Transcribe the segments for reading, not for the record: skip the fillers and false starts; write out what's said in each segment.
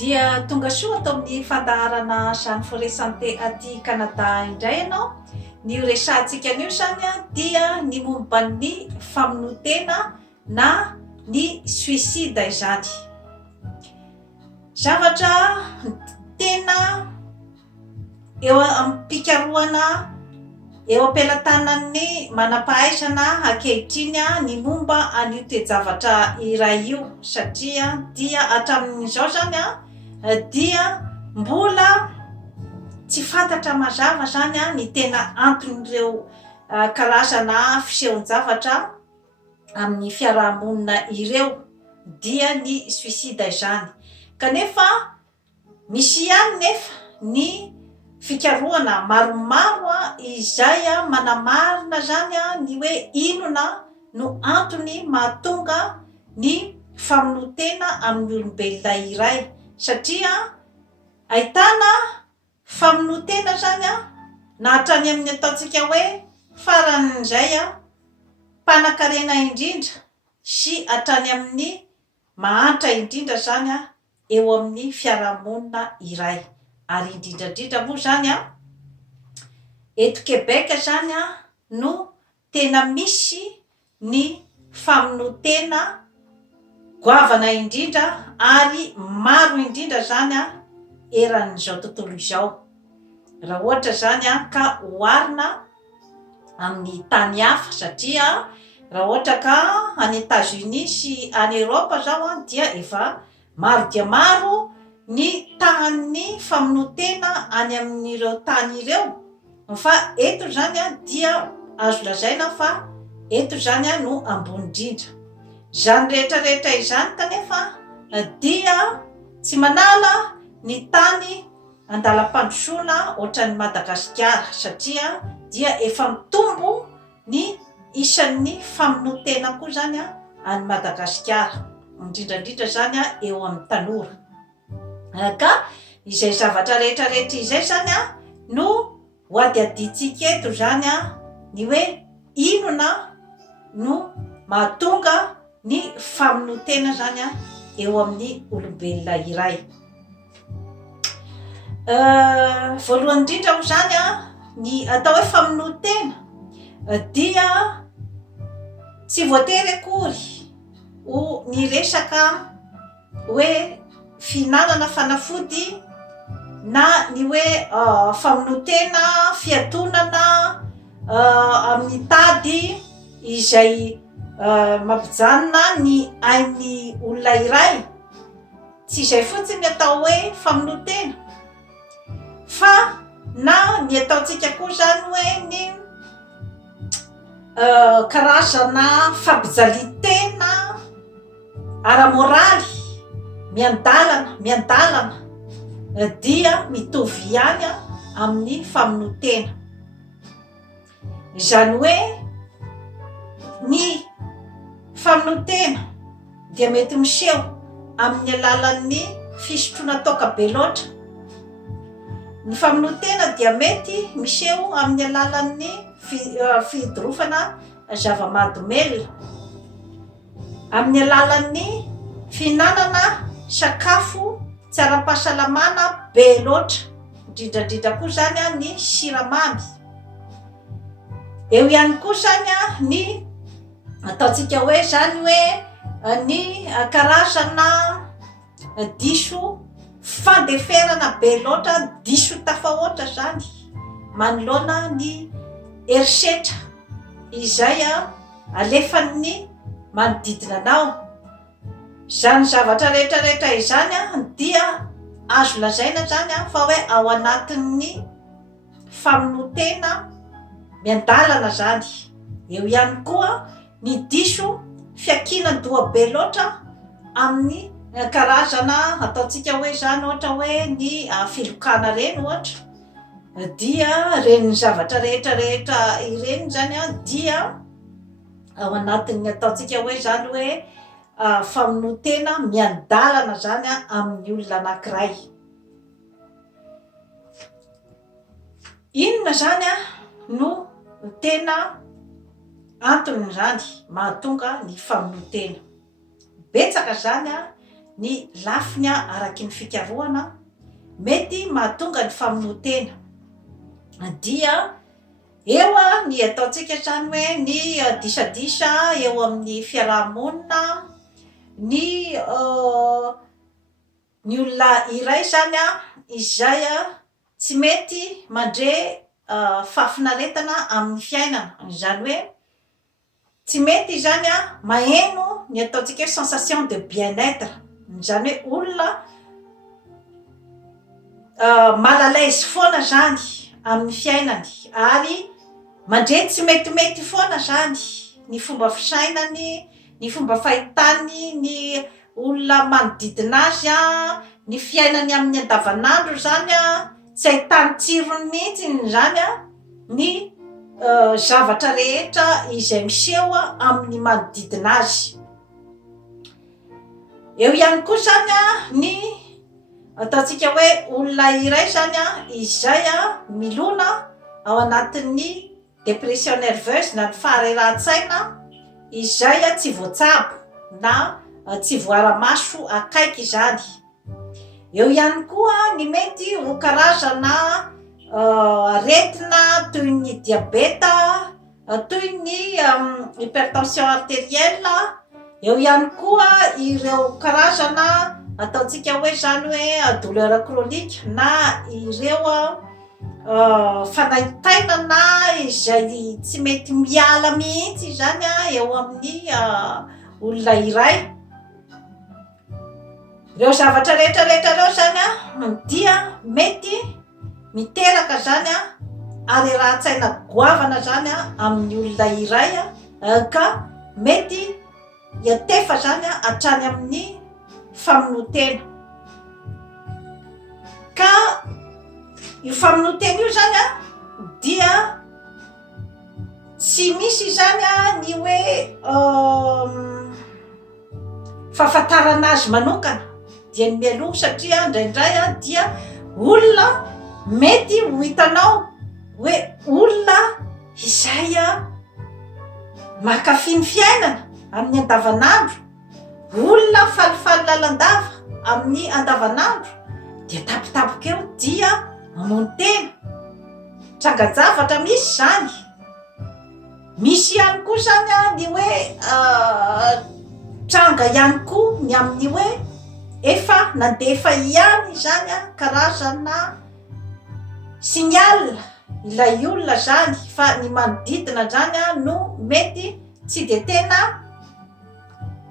Dia tonga soa atao amin'ny fandaharana Jean Forêt Santé aty Canada indray ianao. Ny resahantsika anio zany dia ny momba ny famonotena na ny suicide izany. Zavatra tena eo am-pikarohana eo am-pelatanan'ny manam-pahaizana ankehitriny ny momba an'io toe-javatra iray io satria dia hatramin'izao zany dia mbola tsy fantatra mazava zany ny tena anton'ireo karazana fisehoan-javatra amin'ny fiarahamonina ireo dia ny suicide izany. Kanefa misy ihany nefa ny fikarohana maromaro izay manamarina zany ny hoe inona no antony mahatonga ny famonotena amin'ny olombelona iray, satria ahitana famonotena zany na hatrany amin'ny ataontsika hoe faran'izay mpanan-karena indrindra sy hatrany amin'ny mahantra indrindra zany eo amin'ny fiarahamonina iray. Ary indrindrandrindra moa zany eto Quebec zany no tena misy ny famonotena goavana indrindra ary maro indrindra zany eran'izao tontolo izao. Raha ohatra zany ka oharina amin'ny tany hafa, satria raha ohatra ka any États-Unis sy any Europe zao dia efa maro dia maro ny tahan'ny famonotena any amin'ireo tany ireo, fa eto zany dia azo lazaina fa eto zany no ambony indrindra. Zany rehetrarehetra izany kanefa dia tsy manala ny tany andalam-pandrosoana ohatran'ny Madagasikara, satria dia efa mitombo ny isan'ny famonotena koa zany any Madagasikara, indrindrandrindra zany eo amin'ny tanora. Ka izay zavatra rehetrarehetra izay zany no hoady adintsika eto zany ny hoe inona no mahatonga ny famonotena zany eo amin'ny olombelona iray. Voalohany indrindra moa zany ny atao hoe famonotena dia tsy voatery akory ho ny resaka hoe fihinanana fanafody na ny hoe famonotena fiatonana amin'ny tady izay mampijanona ny ain'ny olona iray. Tsy izay fotsiny atao hoe famonotena, fa na ny ataontsika koa zany hoe ny karazana fampijalintena ara-moraly miandalana dia mitovy ihany amin'ny famonotena. Izany hoe ny famonotena dia mety miseho amin'ny alalan'ny fisotroana toaka be loatra. Ny famonotena dia mety miseho amin'ny alalan'ny fidirovana zava-mahadomelina, amin'ny alalan'ny fihinanana sakafo tsy ara-pahasalamana be loatra, indrindrandrindra koa zany ny siramamy. Eo ihany koa zany ny ataontsika hoe zany hoe ny karazana diso fandeferana be loatra, diso tafahoatra zany manoloana ny herisetra izay alefan'ny manodidina anao. Zany zavatra rehetrarehetra izany dia azo lazaina zany fa hoe ao anatin'ny famonotena miandalana zany. Eo ihany koa ny diso fiakinan-doha be loatra amin'ny karazana ataontsika hoe zany ohatra hoe ny filokana reny ohatra, dia reny zavatra rehetrarehetra ireny zany dia ao anatin'ny ataontsika hoe zany hoe famonotena miandalana zany amin'ny olona anankiray. Inona zany no tena antony zany mahatonga ny famonotena? Betsaka zany ny lafiny araky ny fikarohana mety mahatonga ny famonoantena. Dia eo ny ataontsika zany hoe ny disadisa eo amin'ny fiarahamonina, ny olona iray zany izay tsy mety mandre fahafinaretana amin'ny fiainana, zany hoe tsy mety zany maheno ny ataontsika hoe sensation de bien-être, zany hoe olona malalaise foana zany amin'ny fiainany, ary mandre tsy metimety foana zany ny fomba fisainany, ny fomba fahitany, ny olona manodidina azy ny fiainany amin'ny andavanandro zany tsy ahitany tsirony mihitsy zany ny zavatra rehetra izay miseho amin'ny manodidina azy. Eo ihany koa zany ny ataontsika hoe olona iray zany izay milona ao anatin'ny dépression nerveuse na ny faharerahan-tsaina izay tsy voatsabo na tsy voara-maso akaiky zany. Eo ihany koa ny mety ho karazana aretina toy ny diabeta, toy ny hypertension artérielle. Eo ihany koa ireo karazana ataontsika hoe zany hoe douleur chronique na ireo fanaitainana izay tsy mety miala mihitsy zany eo amin'ny olona iray. Ireo zavatra rehetrarehetra reo zany dia mety miteraka zany arerahan-tsaina goavana zany amin'ny olona iray ka mety iatefa zany hatrany amin'ny famonoantena. Ka io famonoantena io zany dia tsy misy zany ny hoe fahafantarana azy manokana dia ny mialoha, satria indraindray dia olona mety ho hitanao hoe olona izay mankafy ny fiainana amin'ny andavanandro, olona falifaly lalandava amin'ny andavanandro, dia tapitapika eo dia mamono tena, tranga-javatra misy zany. Misy ihany koa zany ny hoe tranga ihany koa ny amin'ny hoe efa nandefa ihany zany karazana signal ilay olona zany fa ny manodidina zany no mety tsy de tena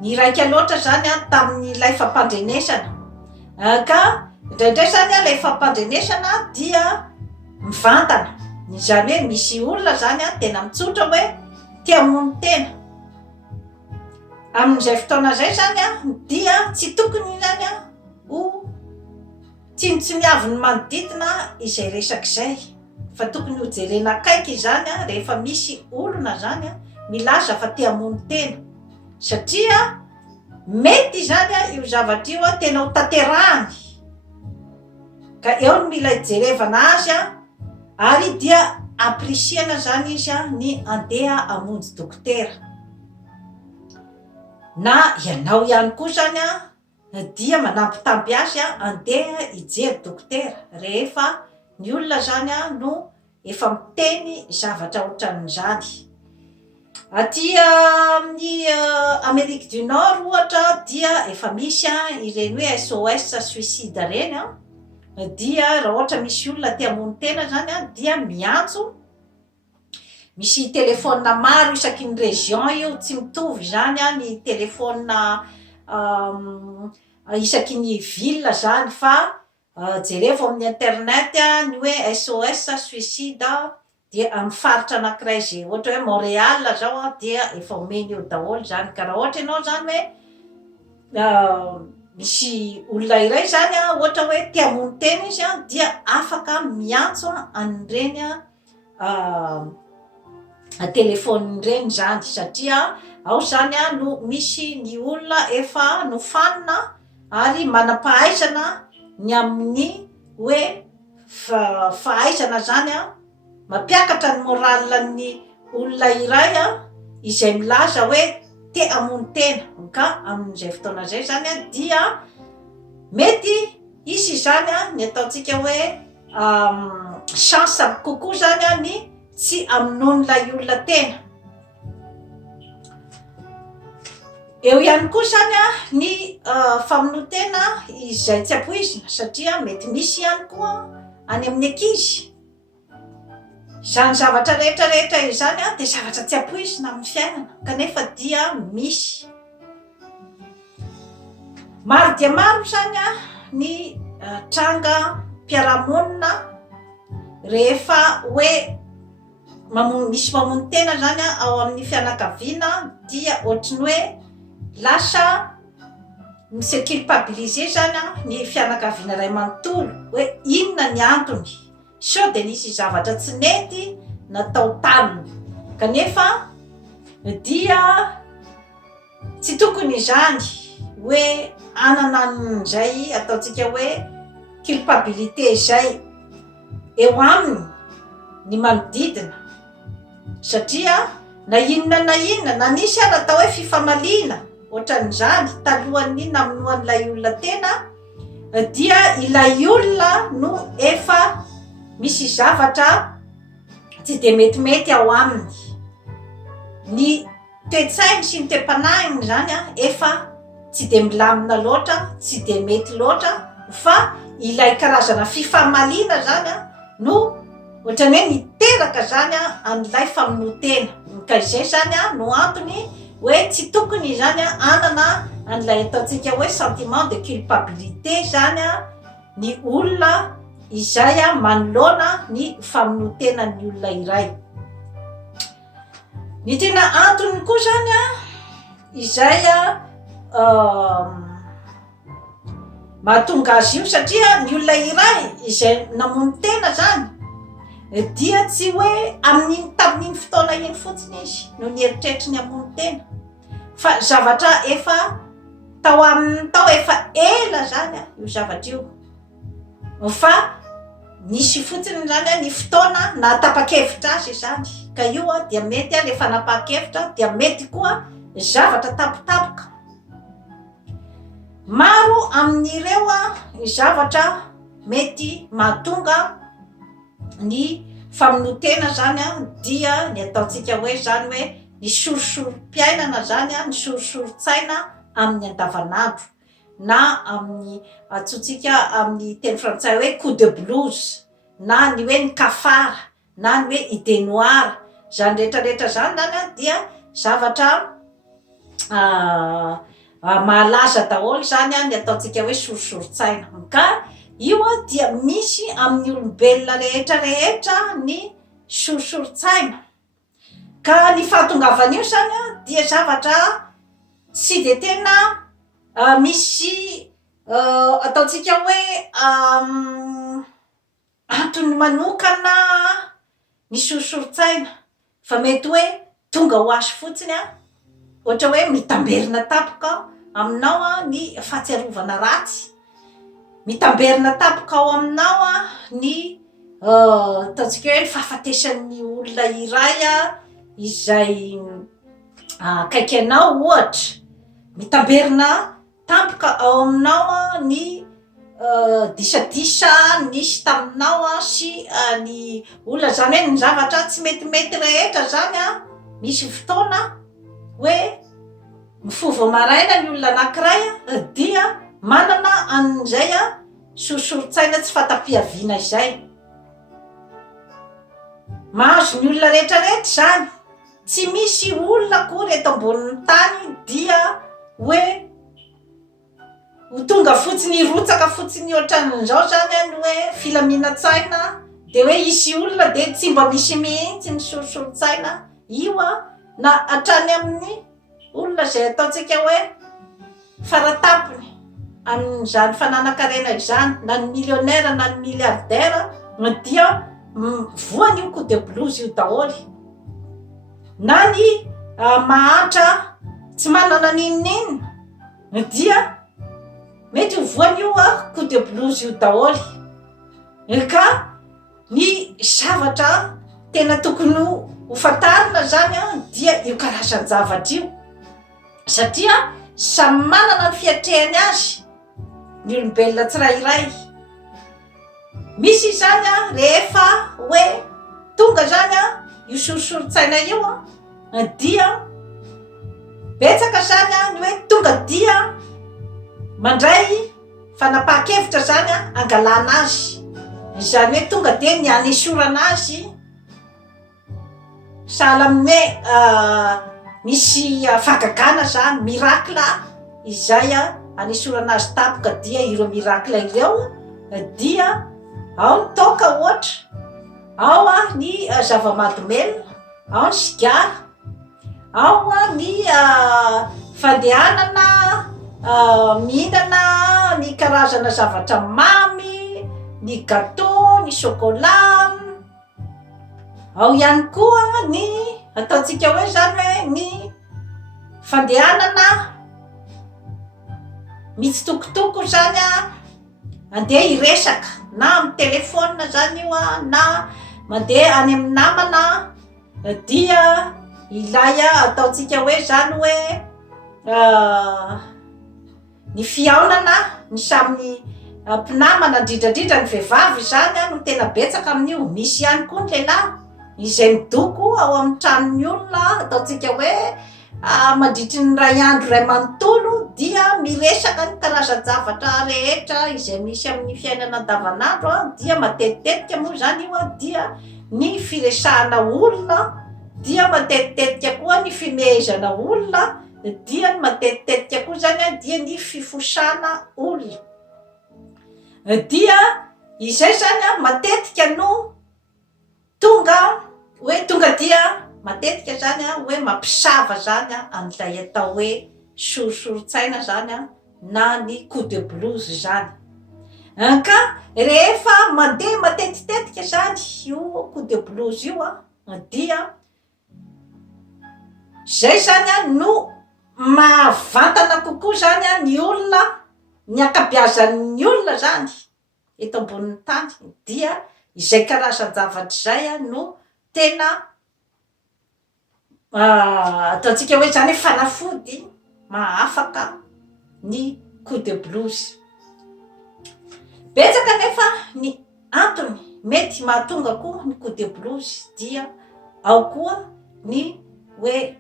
niraika loatra zany tamin'ilay fampandrenesana. Ka indraindray zany ilay fampandrenesana dia mivantana, zany hoe misy olona zany tena mitsotra hoe tia hamono tena. Amin'izay fotoana zay zany dia tsy tokony zany ho tsinotsiniavy ny manodidina izay resak'izay, fa tokony ho jerena akaiky zany rehefa misy olona zany milaza fa tia hamono tena, satria mety zany io zavatra io tena ho tanterahany, ka eo no mila hijerevana azy ary dia aprisiana zany izy ny andeha hamonjy dokotera. Na ianao ihany koa zany dia manampitamby azy andeha hijery dokotera rehefa ny olona zany no efa miteny zavatra ohatran'izany. Aty amin'ny Amérique du Nord ohatra dia efa misy ireny hoe SOS suicide reny dia raha ohatra misy olona tia hamono tena zany dia miantso. Misy telefônina maro isaky ny région io, tsy mitovy zany ny telefônina isaky ny ville zany, fa jerevo amin'ny internet ny hoe SOS suicide dia amin'ny faritra anankiray zay ohatra hoe Montréal zao dia efa omeny eo daholo zany. Ka raha ohatra ianao zany hoe misy olona iray zany ohatra hoe tia hamono tena izy dia afaka miantso an'ireny telefôny reny zany, satria ao zany no misy ny olona efa nofanina ary manam-pahaizana ny amin'ny hoe fahaizana zany mampiakatra ny moralin'ny olona iray izay milaza hoe te hamono tena. Ka amin'izay fotoana zay zany dia mety izy zany ny ataontsika hoe chance kokoa zany ny tsy aminony lay olona tena. Eo ihany koa zany ny famonotena izay tsy ampoizina, satria mety misy ihany koa any amin'ny ankizy zany zavatra rehetrarehetra izany de zavatra tsy ampoizina amin'ny fiainana, kanefa dia misy. Maro dia maro zany ny trangam-piarahamonina rehefa hoe misy mamono-tena zany ao amin'ny fianakaviana, dia ohatriny hoe lasa misy culpabiliser zany ny fianakaviana ray manontolo hoe inona ny antony, sao de nisy zavatra tsy nety natao taminy, kanefa dia tsy tokony izany hoe anana an'izay ataontsika hoe culpabilité zay eo aminy ny manodidina, satria na inona na nisy ary atao hoe fifamaliana ohatran'izany talohan'ny namonoan'ilay olona tena, dia ilay olona no efa misy zavatra tsy de metimety ao aminy. Ny toe-tsainy sy ny toe-panahiny zany efa tsy de milamina loatra, tsy de mety loatra, fa ilay karazana fifamaliana zany no ohatrany hoe niteraka zany an'ilay famono-tena. Ka izay zany no antony hoe tsy tokony zany anana an'ilay ataontsika hoe sentiment de culpabilité zany ny olona izay manoloana ny famono-tenan'ny olona iray. Ny tena antony koa zany izay mahatonga azy io, satria ny olona iray izay namono-tena zany dia tsy hoe tamin'iny fotoana iny fotsiny izy no nieritreritry ny hamono-tena, fa zavatra efa tao efa ela zany io zavatra io, fa nisy fotsiny zany ny fotoana nahatapa-kevitra azy zany, ka io dia mety rehefa napa-kevitra dia mety koa zavatra tapotapoka. Maro amin'ireo zavatra mety mahatonga ny famono-tena zany dia ny ataontsika hoe zany hoe ny sorisorom-piainana zany, ny sorisoron-tsaina amin'ny andavanandro, na amin'ny atsotsika amin'ny teny frantsay hoe coup de blues, na ny hoe ny kafara, na ny hoe idée noire, zany rehetrarehetra zany dia zavatra mahalaza daholo zany ny ataontsika hoe sorisoron-tsaina. Ka io dia misy amin'ny olombelona rehetrarehetra ny sorisoron-tsaina, ka ny fahatongavan'io zany dia zavatra tsy de tena misy ataontsika hoe antony manokana ny sorisoron-tsaina, fa mety hoe tonga ho azy fotsiny ohatra hoe mitamberina tapoka aminao ny fahatsiarovana ratsy, mitamberina tapoka ao aminao ny ataontsika hoe ny fahafatesan'ny olona iray izay akaiky anao ohatra, mitamberina tampoka ao aminao ny disadisa nisy taminao sy ny olona, zany hoe ny zavatra tsy metimety rehetra zany misy fotoana hoe mifovo maraina ny olona anankiray dia manana an'izay sorisoron-tsaina tsy fatam-piaviana izay. Mahazo ny olona rehetrarehetra zany, tsy misy olona akory eto ambonin'ny tany dia hoe ho tonga fotsiny hirotsaka fotsiny ohatran'izao zany ny hoe filaminantsaina, de hoe hisy olona de tsy mba misy mihitsy ny sorisoron-tsaina io na hatrany amin'ny olona zay ataontsika hoe faratapony amin'izany fananakarena izany, na ny millionnaire na ny milliardaire, dia voany io coup de blues io daholo, na ny mahatra tsy manana ninonina dia mety ho voany io coup de blues io daholo. Ka ny zavatra tena tokony ho fantarina zany dia io karazan-javatra io, satria samy manana ny fiatrehany azy ny olombelona tsirairay. Misy zany rehefa hoe tonga zany io sorosorotsaina io dia betsaka zany ny hoe tonga dia mandray fanapahan-kevitra zany angalana azy. Zany hoe tonga dia ny anesorana azy sahala amin'ny hoe misy fagagana zany mirakla izay anesorana azy tapoka. Dia ireo mirakla ireo dia ao ny toka ohatra, ao ny zava-mahadomelina, ao ny sigara, ao ny fandehanana mihinana ny karazana zavatra mamy, ny gâteau, ny chocolat. Ao ihany koa ny ataontsika hoe zany hoe ny fandehanana mitsitokotoko zany andeha hiresaka na amin'ny telefona zany io na mandeha any amin'ny namana. Dia ilay ataontsika hoe zany hoe ny fihaonana ny samy mpinamana, indrindrandrindra ny vehivavy zany no tena betsaka amin'io. Misy ihany koa ny lehilahy izay midoko ao amin'ny tranon'ny olona, ataontsika hoe mandritry ny ray andro ray manontolo dia miresaka ny karazan-javatra rehetra izay misy amin'ny fiainana andavanandro. Dia matetitetika moa zany io dia ny firesahana olona, dia matetitetika koa ny fimehezana olona, dia ny matetitetika koa zany dia ny fifosana olona. Dia izay zany matetika no tonga hoe tonga dia matetika zany hoe mampisava zany an'ilay atao hoe sorosorotsaina zany na ny coup de blues zany. Ka rehefa mandeha matetitetika zany io coup de blues io dia zay zany no mahavantana kokoa zany ny olona, ny akabeazan'ny olona zany eto ambonin'ny tany. Dia izay karazan-javatra zay no tena ataontsika hoe zany fanafody mahafaka ny coup de blues. Betsaka nefa ny antony mety mahatonga koa ny coup de blues. Dia ao koa ny hoe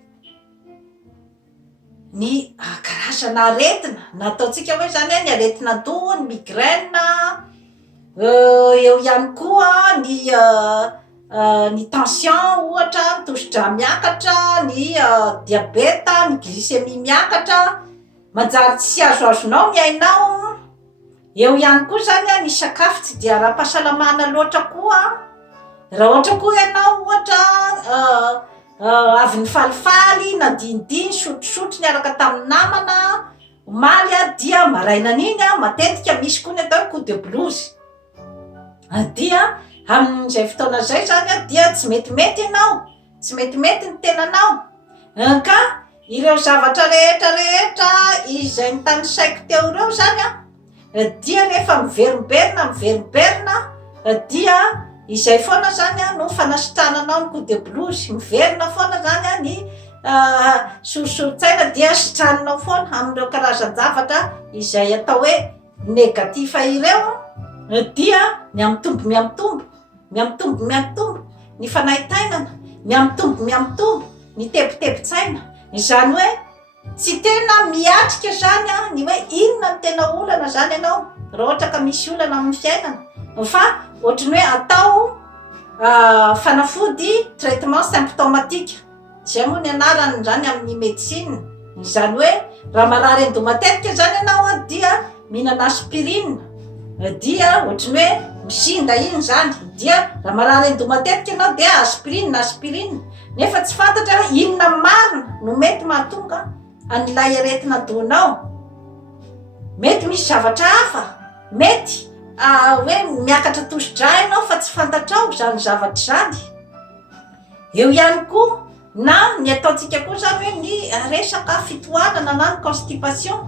ny karazana aretina na ataontsika hoe zany ny aretina-doha, ny migraine, eo ihany koa ny tension ohatra, tosidra miakatra, ny diabeta, ny glycémie miakatra, manjary tsy azoazonao ny ainao. Eo ihany koa zany ny sakafo tsy dia ara-pahasalamana loatra koa. Raha ohatra koa ianao ohatra avy ny falifaly na dinidiny sotrosotro niaraka tamin'ny namana omaly dia maraina an'iny matetika misy koa ny atao coup de blues. Dia amin'izay fotoana zay zany dia tsy metimety ianao, tsy metimety ny tenanao. Ka ireo zavatra rehetra izay nitany saiko teo ireo zany dia rehefa miverimberina dia izay foana zany no fanasitrananao ny coup de blues. Miverina foana zany ny sorosorotsaina dia sitraninao foana amin'ireo karazan-javatra izay atao hoe negatifa ireo. Dia miamitombo ny fanaitainana, miamitombo ny tebotebotsaina. Izany hoe tsy tena miatrika zany ny hoe inona ny tena olana zany ianao raha ohatra ka misy olana amin'ny fiainana, fa ohatrany hoe atao fanafody traitement symptomatique. Zay moa ny anarany zany amin'ny médecine. Izany hoe raha marary endo matetika zany ianao dia mihinana aspirine. Dia ohatrany hoe misinda iny zany. Dia raha marary endo matetika ianao dia aspirine. Nefa tsy fantatra inona marina no mety mahatonga an'ilay aretina-dohanao. Mety misy zavatra hafa, mety hoe miakatra tosidra ianao fa tsy fantatrao zany zavatra zany. Eo ihany koa na ny ataontsika koa zany hoe ny resaka fitohanana na ny constipation.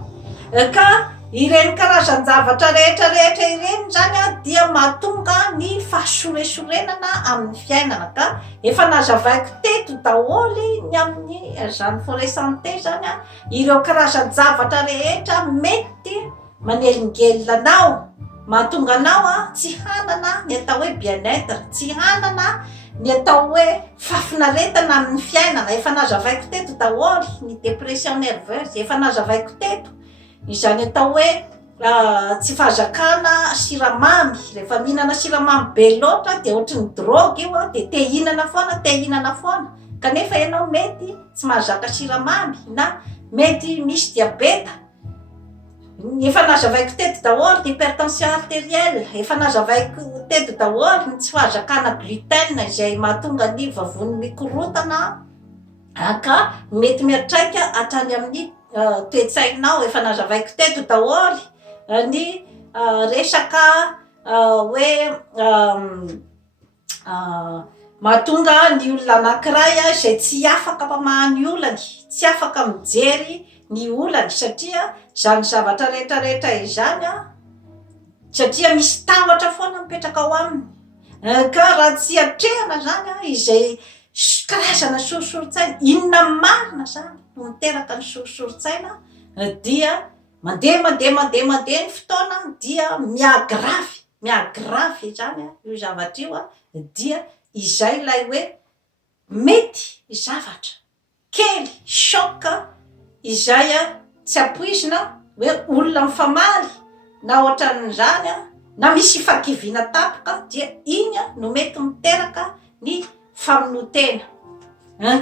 Ka ireny karazan-javatra rehetra ireny zany dia mahatonga ny fahasoresorenana amin'ny fiainana. Ka efa nazavaiko teto daholy ny amin'ny zany forêt santé zany ireo karazan-javatra rehetra mety manelingelina anao, mahatonga anao tsy hanana ny atao hoe bien-être, tsy hanana ny atao hoe fafinaretana amin'ny fiainana. Efa nazavaiko teto daholo ny dépression nerveuse, efa nazavaiko teto izany atao hoe tsy fahazakana siramamy. Rehefa mihinana siramamy be loatra de ohatry ny drogue io de te hinana foana kanefa ianao mety tsy mahazaka siramamy na mety misy diabeta. Efa nazavaiko teto daholo ny hypertension artérielle, efa nazavaiko teto daholo ny tsy fahazakana gluten izay mahatonga ny vavony mikorotana ka mety miatraika hatrany amin'ny toe-tsainao. Efa nazavaiko teto daholo ny resaka hoe mahatonga ny olona anankiray izay tsy afaka mpamaha ny olany, tsy afaka mijery ny olany satria zany zavatra rehetrarehetra izany satria misy tahotra foana mipetraka ao aminy. Ka raha tsy atrehana zany izay karazana sorisoritsaina, inona marina zany no miteraka ny sorisoritsaina dia mandeha ny fotoana dia miagravy zany io zavatra io dia izay ilay hoe mety zavatra kely choc izay tsy apoizina hoe olona mifamaly na ohatran'izany na misy fakiviana tapoka dia iny no mety miteraka ny famonotena.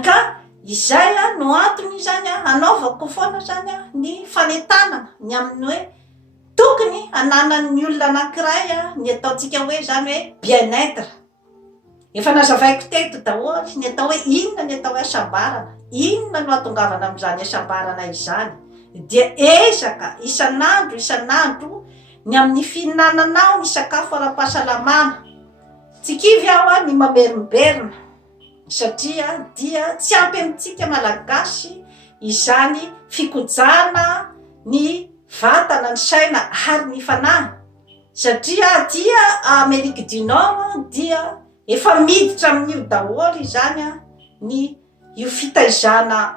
Ka izay no antony zany anaovako foana zany ny fanentanana ny amin'ny hoe tokony ananan'ny olona anankiray ny ataontsika hoe zany hoe bien-être. Efa nazavaiko teto daholo ny atao hoe inona ny atao hoe asambarana, inona no atongavana amin'izany asambarana izany dia ezaka isan'andro ny amin'ny fihinananao ny sakafo ara-pahasalamana. Tsy kivy aho ny mamerimberina satria dia tsy ampy amintsika malagasy izany fikojana ny vatana, ny saina ary ny fanahy satria dia Amerique du Nord dia efa miditra amin'io daholo izany ny io fitaizana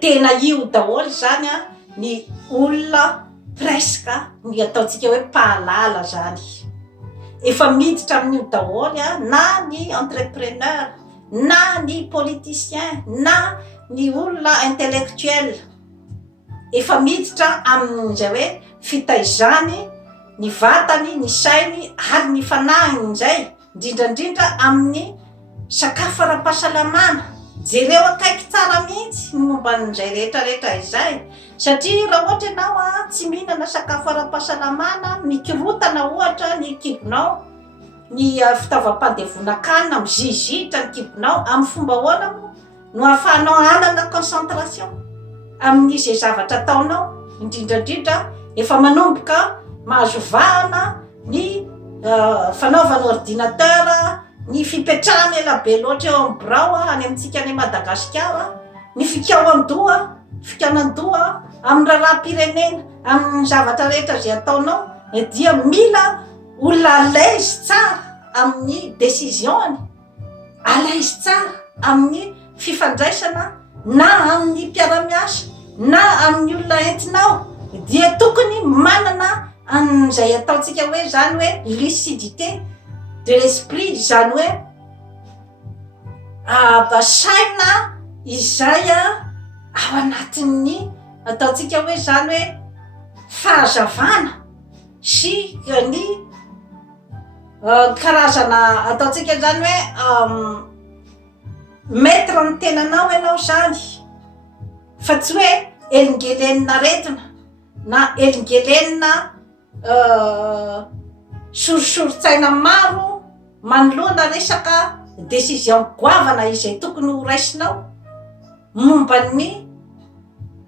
tena io daholo zany ny olona presque ny ataontsika hoe pahalala zany. Efa miditra amin'io daholo na ny entrepreneur na ny politicien na ny olona intellectuel, efa miditra amin'izay hoe fitaizany ny vatany, ny sainy ary ny fanahiny izay, indrindrandrindra amin'ny sakafo ara-pahasalamana. Jereo akaiky tsara mihitsy momba n'izay rehetrarehetra izay satria raha ohatra ianao tsy mihinana sakafo ara-pahasalamana, mikorotana ohatra ny kibonao, ny fitaovam-pandevonankanina mizizitra ny kibonao, amin'ny fomba ahoana no ahafahanao hanana concentration amin'izay zavatra ataonao. Indrindrandrindra efa manomboka mahazo vahana ny fanaovana ordinateur, ny fipetrahana ela be loatra eo amin'ny birao any amintsika any Madagasikara, ny fikanan-doha amin'ny raharaham-pirenena, amin'ny zavatra rehetra zay ataonao dia mila olona alaise tsara amin'ny décision, alaise tsara amin'ny fifandraisana na amin'ny mpiara-miasa na amin'ny olona entinao, dia tokony manana an'izay ataontsika hoe zany hoe lucidité de l'esprit, zany hoe saina izay ao anatin'ny ataontsika hoe zany hoe fahazavana sy ny karazana ataontsika zany hoe maître ny tenanao ianao zany, fa tsy hoe elingelenina retina na elingelenina sorisoritsaina maro manoloana resaka décision goavana izay tokony ho raisinao momba ny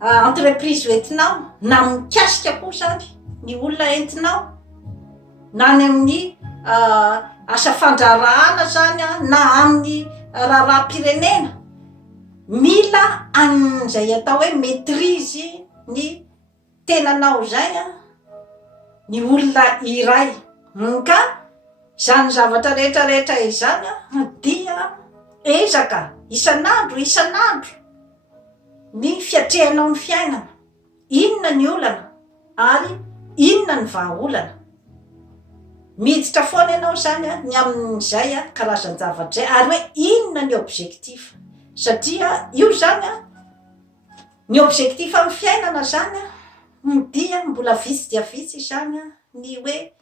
entreprise entinao na mikasika koa zany ny olona entinao na ny amin'ny asa fandrarahana zany na amin'ny raharaham-pirenena. Mila an'izay atao hoe maîtrise ny tenanao zay ny olona iray. Ka zany zavatra rehetrarehetra izany dia ezaka isan'andro ny fiatrehanao ny fiainana, inona ny olana ary inona ny vahaolana. Miditra foana ianao zany a ny amin'izay a karazan-javatra zay ary hoe inona ny objectif. Satria io zany a ny objectif amin'ny fiainana zany a ny dia mbola vitsy dia vitsy zany a ny hoe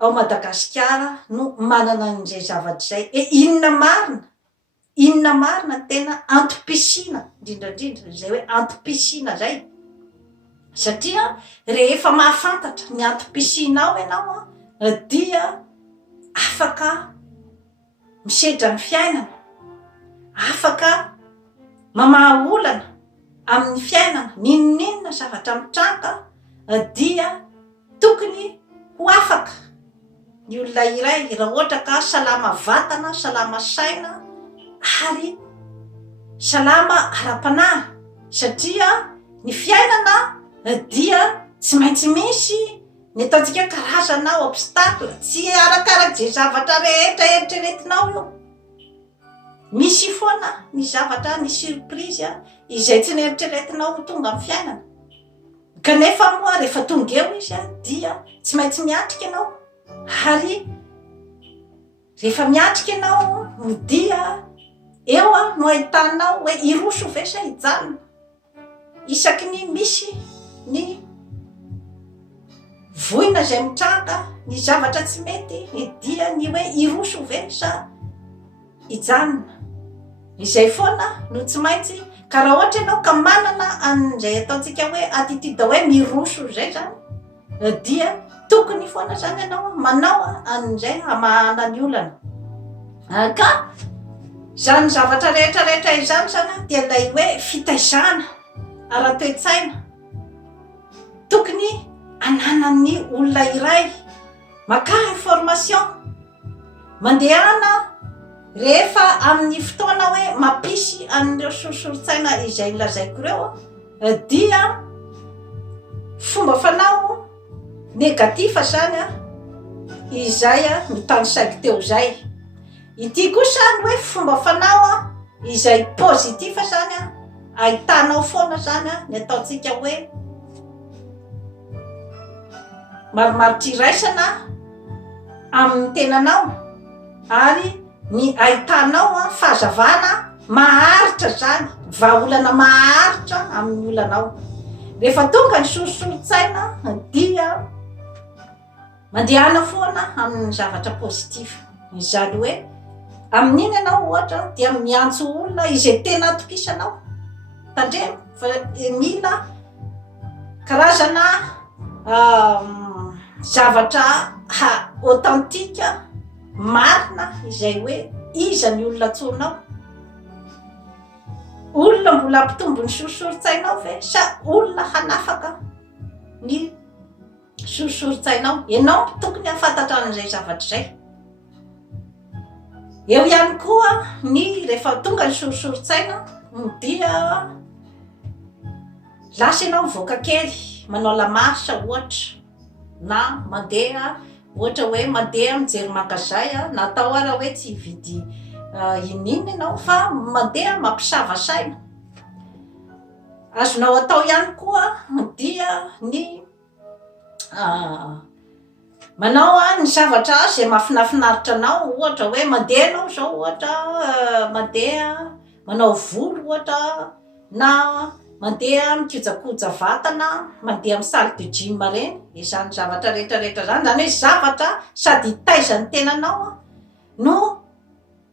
ao Madagasikara no manana an'izay zavatra zay. Inona marina tena antom-pisiana indrindrandrindra zay hoe antom-pisiana zay. Satria rehefa mahafantatra ny antom-pisianao ianao a dia afaka misedra ny fiainana, afaka mamaha olana amin'ny fiainana. Ninona zavatra mitranga dia tokony ho afaka ny olona iray raha ohatra ka salama vatana, salama saina ary salama ara-panahy. Satria ny fiainana dia tsy maintsy misy ny ataontsika karazana obstacle, tsy arakarak'izay zavatra rehetra eritreretinao io. Misy foana ny zavatra ny surprise izay tsy neritreretinao ho tonga amin'ny fiainana. Kanefa moa rehefa tonga eo izy dia tsy maintsy miatrika ianao. Ary rehefa miatrika ianao dia eo no ahitanao hoe iroso ve sa hijanona. Isaky ny misy ny voina zay mitranga, ny zavatra tsy mety dia ny hoe iroso ve sa hijanona. Izay foana no tsy maintsy ka raha ohatra ianao ka manana an'izay ataontsika hoe attitude hoe miroso zay zany dia tokony foana zany ianao manao an'izay hamahana ny olana. Ka zany zavatra rehetrarehetra izany zany dia ilay hoe fitaizana ara-toetsaina tokony ananan'ny olona iray. Maka information, mandehana rehefa amin'ny fotoana hoe mampisy an'ireo sorosorotsaina izay lazaiko ireo dia fomba fanao negativa zany izay no tany saiko teo zay. Ity kosa ny hoe fomba fanao izay pozitiva zany ahitanao foana zany ny ataontsika hoe maromarotry iraisana amin'ny tenanao ary ny ahitanao fahazavana maharitra zany, vahaolana maharitra amin'ny olanao. Rehefa tonga ny sorosorotsaina dia mandehana foana amin'ny zavatra pozitiva. Izany hoe amin'iny ianao ohatra dia miantso olona izay tena atokisanao tandremo fa mila karazana zavatra authentique marina izay hoe iza ny olona tsonao. Olona mbola ampitombo ny sorosorotsainao ve sa olona hanafaka ny sorosorotsainao. Ianao tokony hafantatra an'izay zavatra zay. Eo ihany koa ny rehefa tonga ny sorosorotsaina dia lasa ianao mivoaka kely manao lamarsa ohatra na mandeha ohatra hoe mandeha mijery magazay na atao ara hoe tsy hividy inina ianao fa mandeha mampisava saina. Azonao atao ihany koa dia ny manao ny zavatra zay mahafinafinaritra anao. Ohatra hoe mandeha anao zao ohatra mandeha manao volo ohatra na mandeha mikojakoja vatana, mandeha amin'ny salle de gym reny. Izany zavatra rehetrarehetra zany zany hoe zavatra sady hitaiza ny tenanao no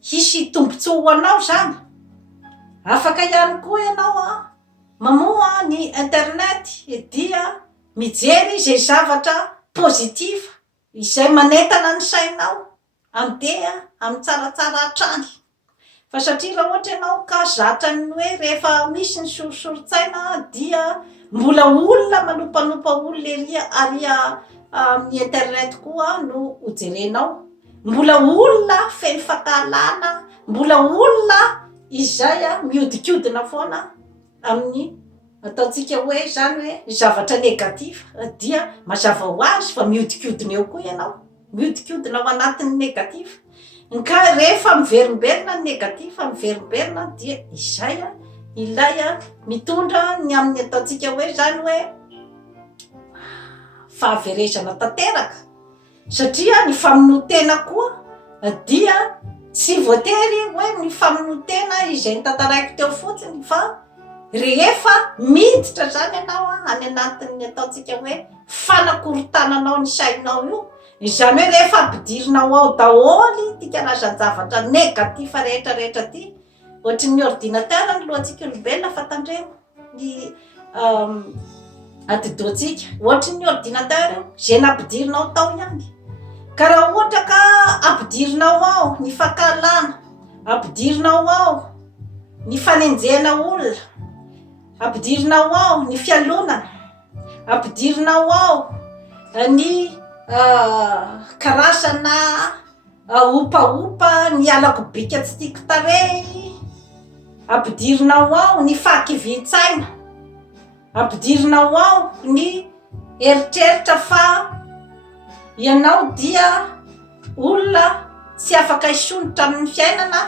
hisy tombotsoa ho anao zany. Afaka ihany koa ianao mamoa ny internet dia mijery izay zavatra pozitiva izay manentana ny sainao andeha amin'ny tsaratsara hatrany. Fa satria raha ohatra ianao ka zatra ny hoe rehefa misy ny sorosorotsaina dia mbola olona manompanopa olona ery ary amin'ny internet koa no hojerenao. Mbola olona feno fahalalana, mbola olona izay miodikodina foana amin'ny ataontsika hoe zany hoe zavatra negatif dia mazava ho azy fa miodikodina eo koa ianao, miodikodina ao anatin'ny negatif. Ka rehefa miverimberina ny negatif, miverimberina dia izay ilay mitondra ny amin'ny ataontsika hoe zany hoe fahaverezana tanteraka satria ny famonotena koa dia tsy voatery hoe ny famonotena izay nitantaraiko teo fotsiny fa rehefa miditra zany ianao any anatin'ny ataontsika hoe fanakorotananao ny sainao io izany hoe rehefa ampidirinao ao daholy ty karazan-javatra negativa rehetrarehetra ty ohatry ny ordinateur ny lohantsika olombelona fatandremo ny atidoantsika ohatry ny ordinateur zay nampidirinao tao ihany ka raha ohatra ka ampidirinao ao ny fakalana ampidirinao ao ny fanenjena olona ampidirinao ao ny fialonana ampidirinao ao ny karazana opaopa ny alako bika tsy tiako tarehy ampidirinao ao ny fakivin-tsaina ampidirinao ao ny eritreritra fa ianao dia olona tsy afaka isonitra amin'ny fiainana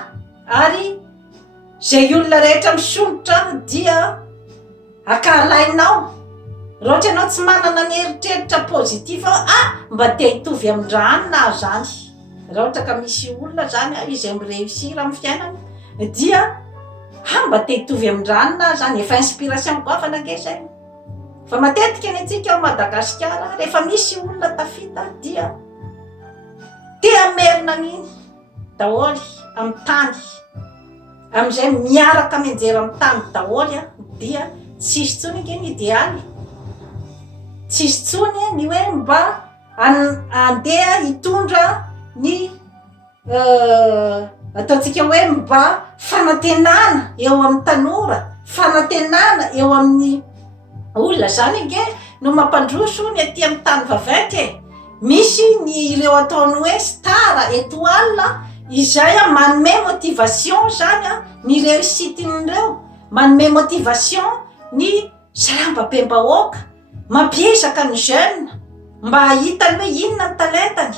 ary zay olona rehetra misonitra dia akalainao raha ohatra ianao tsy manana ny eritreritra pozitiva mba te hitovy amin-drano na zany raha ohatra ka misy olona zany izay mireusira amin'ny fiainana dia mba te hitovy amin-drano na zany efa inspiration koa fanangesay fa matetika ny antsika ao Madagasikara rehefa misy olona tafita dia te amerina an'iny daholy amin'ny tany am'izay miaraka menjera amin'ny tany daholy dia tsisy tsony ny idéaly tsisy tsony ny hoe mba andeha hitondra ny ataontsika hoe mba fanantenana eo amin'ny tanora fanantenana eo amin'ny olona zany nge no mampandroso ny aty amin'ny tany vaventy misy ny ireo ataony hoe star étoile izay manome motivation zany ny réussite-n'ireo manome motivation ny sarambabem-bahoaka mampiezaka ny jeune mba hahitany hoe inona ny talentany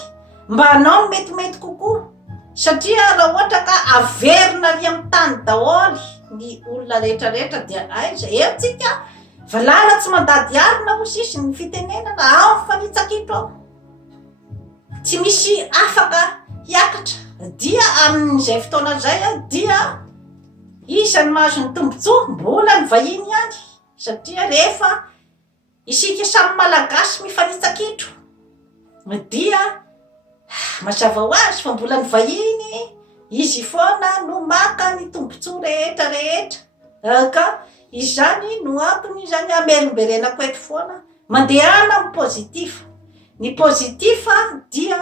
mba hanao ny metimety kokoa satria raha ohatra ka averina ary amin'ny tany daholy ny olona rehetrarehetra dia aiza eotsika valala tsy mandady arina ho sisy ny fitenenana ao fanitsakitro ao tsy misy afaka hiakatra dia amin'izay fotoana zay dia isany mahazo ny tombotsoa mbola ny vahiny ihany satria rehefa isika samy malagasy mifanitsakitro dia mazava ho azy fa mbola ny vahiny izy foana no maka ny tombotsoa rehetrarehetra ka izany no antony zany amerimberenako eto foana mandehana amin'ny pozitif ny pozitif dia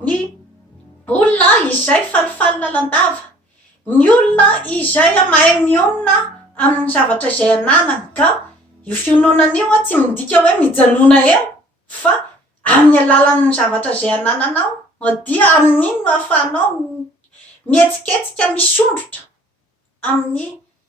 ny olona izay falifaly lalandava ny olona izay mahay mionona amin'ny zavatra izay ananany ka io fiononan'io tsy midika hoe mijanona eo fa amin'ny alalan'ny zavatra izay anananao dia amin'iny no ahafahanao mietsiketsika misondrotra amin'ny